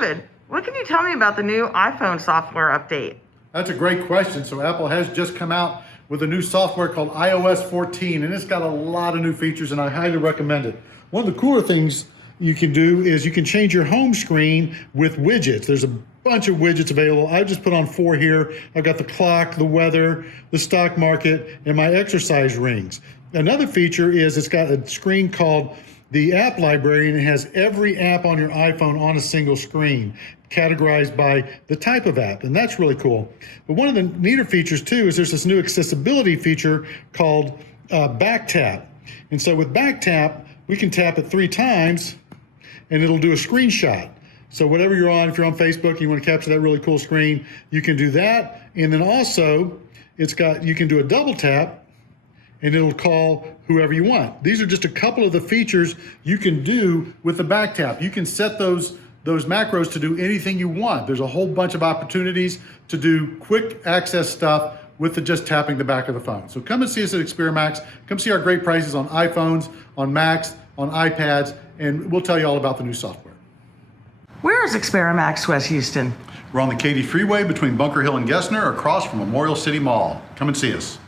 David, what can you tell me about the new iPhone software update? That's a great question. So Apple has just come out with a new software called iOS 14, and it's got a lot of new features, and I highly recommend it. One of the cooler things you can do is you can change your home screen with widgets. There's a bunch of widgets available. I just put on 4 here. I've got the clock, the weather, the stock market, and my exercise rings. Another feature is it's got a screen called the app library, and it has every app on your iPhone on a single screen, categorized by the type of app, and that's really cool. But one of the neater features too is there's this new accessibility feature called back tap. And so with back tap, we can tap it 3 times and it'll do a screenshot. So whatever you're on, if you're on Facebook and you want to capture that really cool screen, you can do that. And then also you can do a double tap and it'll call whoever you want. These are just a couple of the features you can do with the back tap. You can set those macros to do anything you want. There's a whole bunch of opportunities to do quick access stuff with just tapping the back of the phone. So come and see us at Experimax. Come see our great prices on iPhones, on Macs, on iPads, and we'll tell you all about the new software. Where is Experimax, West Houston? We're on the Katy Freeway between Bunker Hill and Gessner, across from Memorial City Mall. Come and see us.